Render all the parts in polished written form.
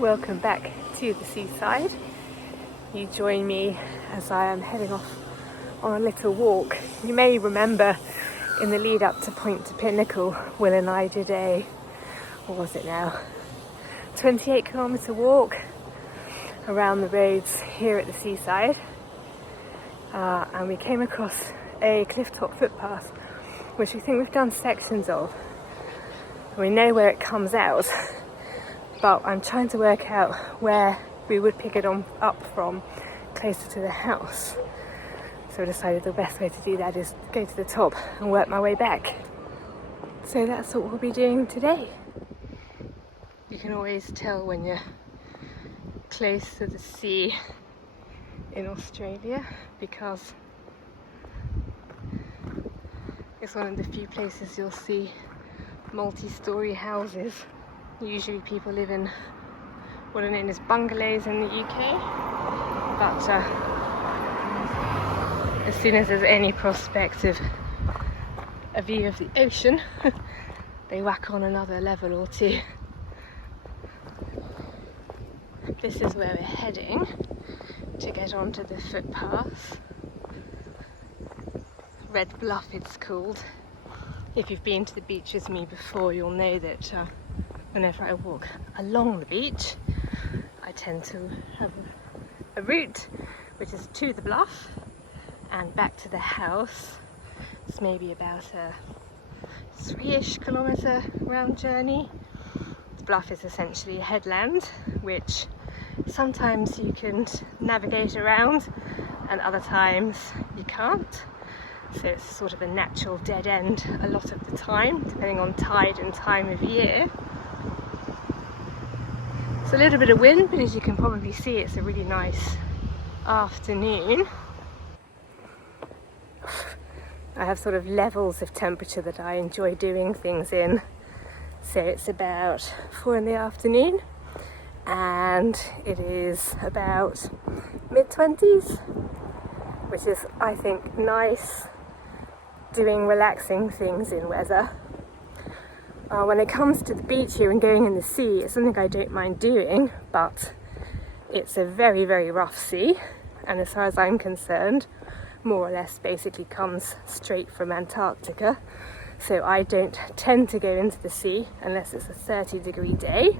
Welcome back to the seaside. You join me as I am heading off on a little walk. You may remember in the lead up to Point to Pinnacle, Will and I did a, what was it now, 28-kilometre walk around the roads here at the seaside, and we came across a Clifftop footpath which we think we've done sections of. We know where it comes out, but I'm trying to work out where we would pick it up from closer to the house. So I decided the best way to do that is go to the top and work my way back. So that's what we'll be doing today. You can always tell when you're close to the sea in Australia because it's one of the few places you'll see multi-storey houses. Usually people live in what are known as bungalows in the UK, but as soon as there's any prospect of a view of the ocean, they whack on another level or two. This is where we're heading to get onto the footpath. Red Bluff it's called. If you've been to the beach with me before, you'll know that whenever I walk along the beach, I tend to have a route which is to the bluff and back to the house. It's maybe about a 3-ish kilometre round journey. The bluff is essentially a headland which sometimes you can navigate around and other times you can't. So it's sort of a natural dead end a lot of the time, depending on tide and time of year. It's a little bit of wind, but as you can probably see, it's a really nice afternoon. I have sort of levels of temperature that I enjoy doing things in. So it's about 4 in the afternoon and it is about mid-20s, which is, I think, nice doing relaxing things in weather. When it comes to the beach here and going in the sea, it's something I don't mind doing, but it's a very, very rough sea, and as far as I'm concerned, more or less basically comes straight from Antarctica. So I don't tend to go into the sea unless it's a 30-degree day.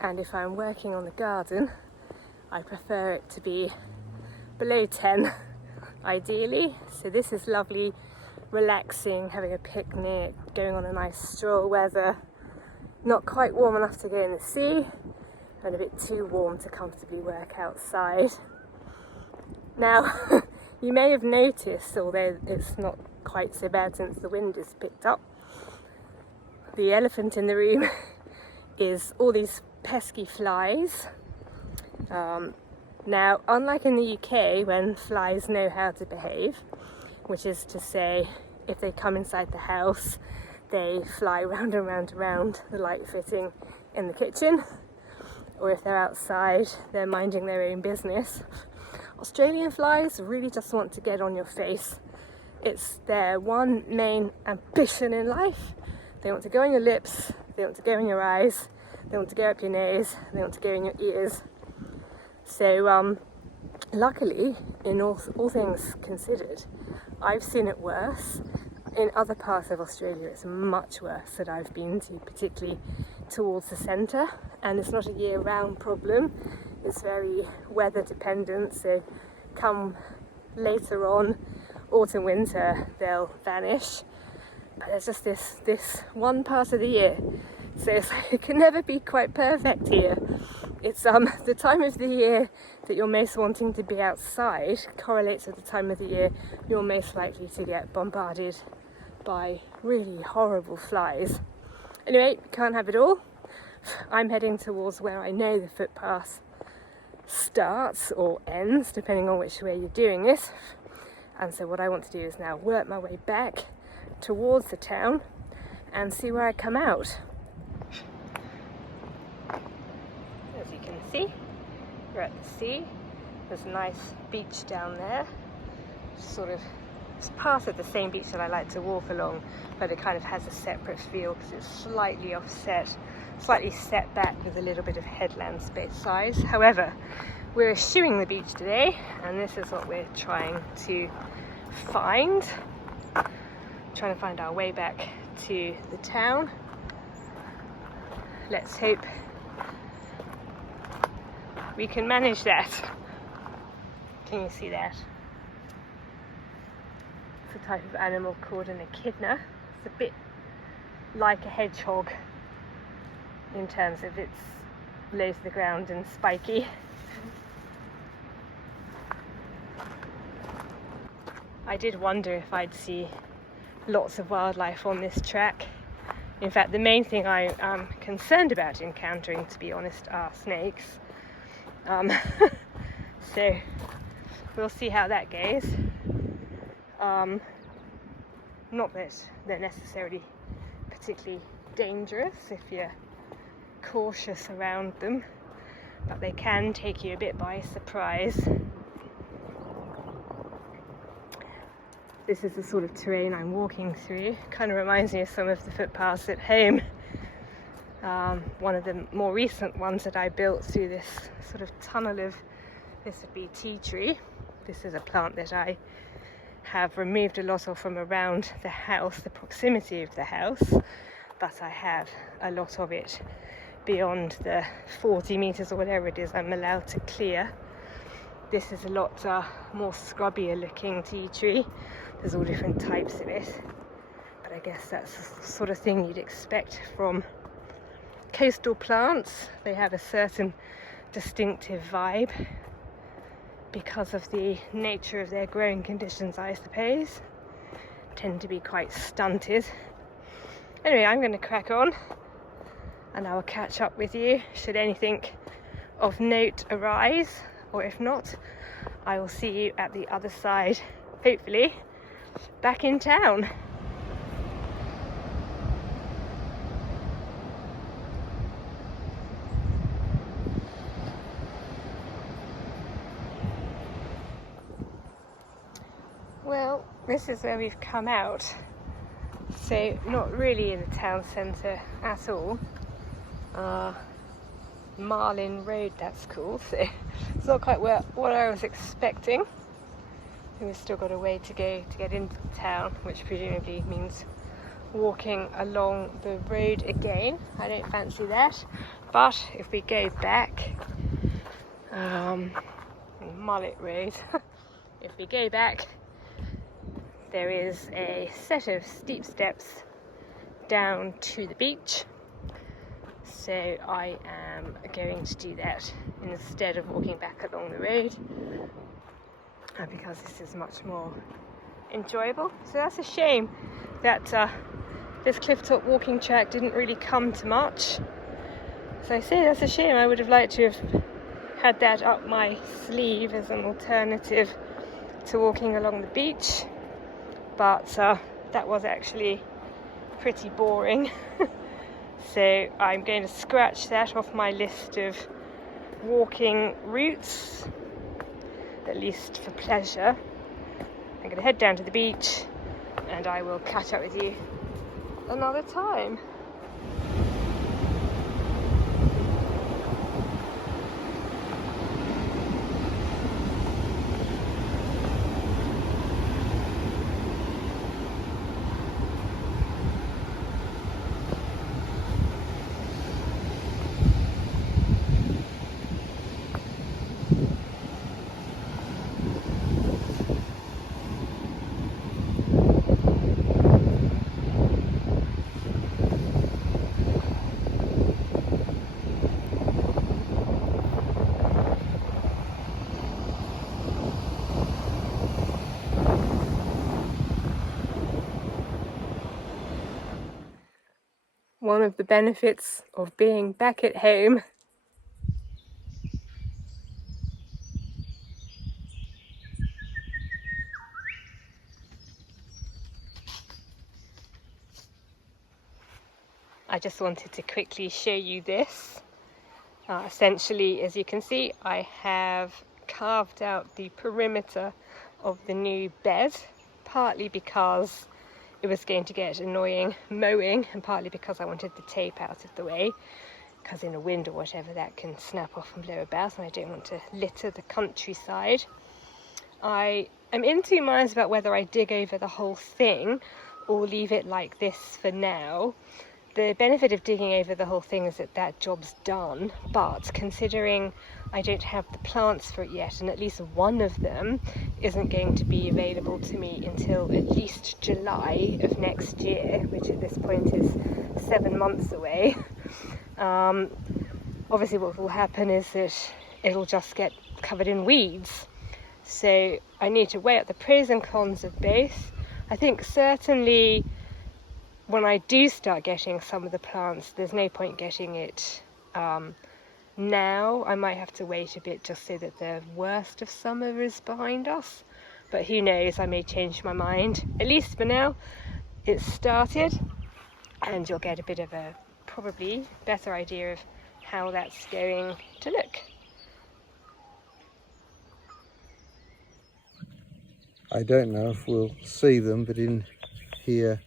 And if I'm working on the garden, I prefer it to be below 10, ideally. So this is lovely, relaxing, having a picnic, going on a nice stroll weather. Not quite warm enough to go in the sea, and a bit too warm to comfortably work outside. Now, you may have noticed, although it's not quite so bad since the wind has picked up, the elephant in the room is all these pesky flies. Now, unlike in the UK, when flies know how to behave, which is to say, if they come inside the house, they fly round and round and round the light fitting in the kitchen, or if they're outside, they're minding their own business. Australian flies really just want to get on your face. It's their one main ambition in life. They want to go on your lips, they want to go in your eyes, they want to go up your nose, they want to go in your ears. So luckily, in all things considered, I've seen it worse. In other parts of Australia it's much worse that I've been to, particularly towards the centre, and it's not a year-round problem, it's very weather dependent, so come later on, autumn, winter, they'll vanish. But there's just this one part of the year, so it's like, it can never be quite perfect here. It's the time of the year that you're most wanting to be outside correlates with the time of the year you're most likely to get bombarded by really horrible flies. Anyway, can't have it all. I'm heading towards where I know the footpath starts or ends, depending on which way you're doing it. And so what I want to do is now work my way back towards the town and see where I come out. As you can see, we're at the sea. There's a nice beach down there, sort of, it's part of the same beach that I like to walk along, but it kind of has a separate feel because it's slightly offset slightly set back with a little bit of headland space size. However, we're eschewing the beach today, and this is what we're trying to find. Trying to find our way back to the town. Let's hope we can manage that. Can you see that? It's a type of animal called an echidna. It's a bit like a hedgehog in terms of its low to the ground and spiky. I did wonder if I'd see lots of wildlife on this track. In fact, the main thing I am concerned about encountering, to be honest, are snakes. So we'll see how that goes. Not that they're necessarily particularly dangerous if you're cautious around them, but they can take you a bit by surprise. This is the sort of terrain I'm walking through. Kind of reminds me of some of the footpaths at home. One of the more recent ones that I built through this sort of tunnel of, this would be tea tree. This is a plant that I have removed a lot of from around the house, the proximity of the house, but I have a lot of it beyond the 40 meters or whatever it is I'm allowed to clear. This is a lot more scrubbier looking tea tree. There's all different types of it, but I guess that's the sort of thing you'd expect from coastal plants. They have a certain distinctive vibe because of the nature of their growing conditions, I suppose. Tend to be quite stunted. Anyway, I'm going to crack on and I will catch up with you should anything of note arise, or if not, I will see you at the other side, hopefully back in town. Well, this is where we've come out, so not really in the town centre at all. Marlin Road, that's cool, so it's not quite what I was expecting. We've still got a way to go to get into the town, which presumably means walking along the road again. I don't fancy that, but if we go back, Mullet Road, if we go back, there is a set of steep steps down to the beach, so I am going to do that instead of walking back along the road, because this is much more enjoyable. So that's a shame that this Clifftop walking track didn't really come to much. So I say that's a shame. I would have liked to have had that up my sleeve as an alternative to walking along the beach, but that was actually pretty boring. So I'm going to scratch that off my list of walking routes, at least for pleasure. I'm going to head down to the beach and I will catch up with you another time. One of the benefits of being back at home I just wanted to quickly show you this. Essentially, as you can see, I have carved out the perimeter of the new bed, partly because it was going to get annoying mowing, and partly because I wanted the tape out of the way, because in a wind or whatever that can snap off and blow about, and I don't want to litter the countryside. I am in two minds about whether I dig over the whole thing or leave it like this for now. The benefit of digging over the whole thing is that that job's done, but considering I don't have the plants for it yet, and at least one of them isn't going to be available to me until at least July of next year, which at this point is 7 months away, obviously what will happen is that it'll just get covered in weeds. So I need to weigh up the pros and cons of both. I think certainly when I do start getting some of the plants, there's no point getting it now. I might have to wait a bit just so that the worst of summer is behind us. But who knows, I may change my mind. At least for now, it's started, and you'll get a bit of a probably better idea of how that's going to look. I don't know if we'll see them, but in here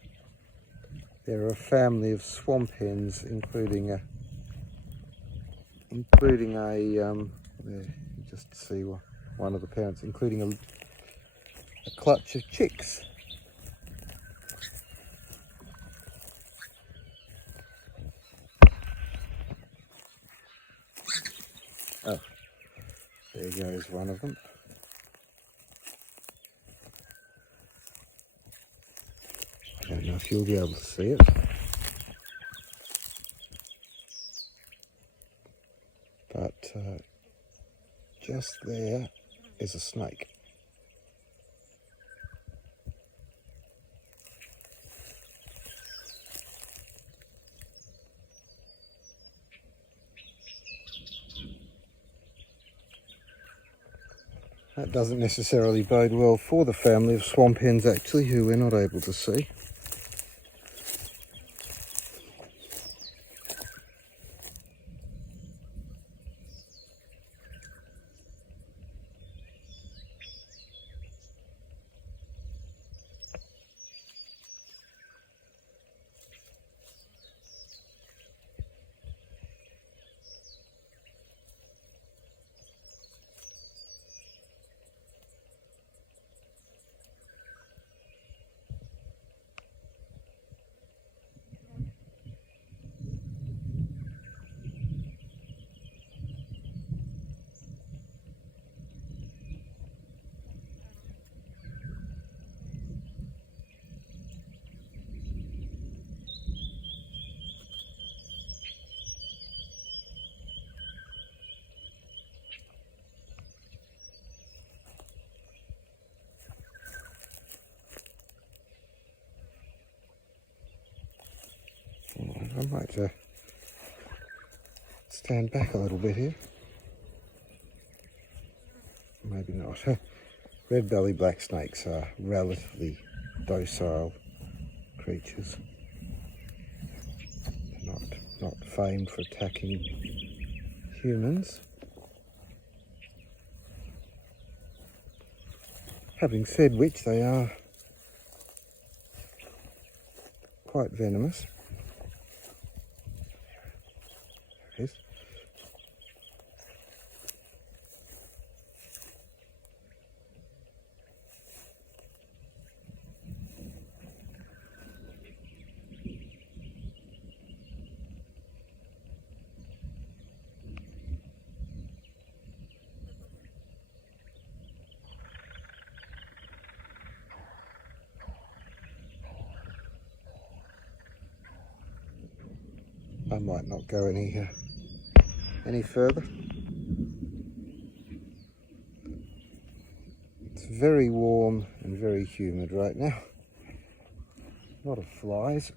there are a family of swamp hens, including a there, you just see one of the parents, including a clutch of chicks. Oh, there goes one of them. I don't know if you'll be able to see it. But just there is a snake. That doesn't necessarily bode well for the family of swamp hens, actually, who we're not able to see. I might stand back a little bit here. Maybe not. Red-bellied black snakes are relatively docile creatures. Not famed for attacking humans. Having said which, they are quite venomous. There it is. I might not go any further. It's very warm and very humid right now. A lot of flies.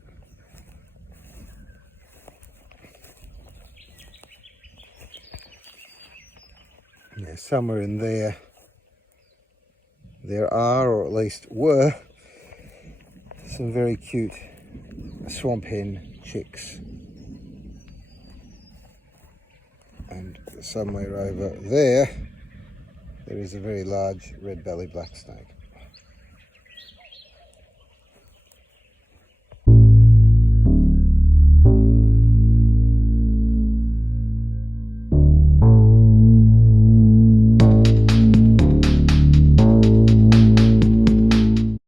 Yeah, somewhere in there are, or at least were, some very cute swamp hen chicks. And somewhere over there is a very large red-bellied black snake.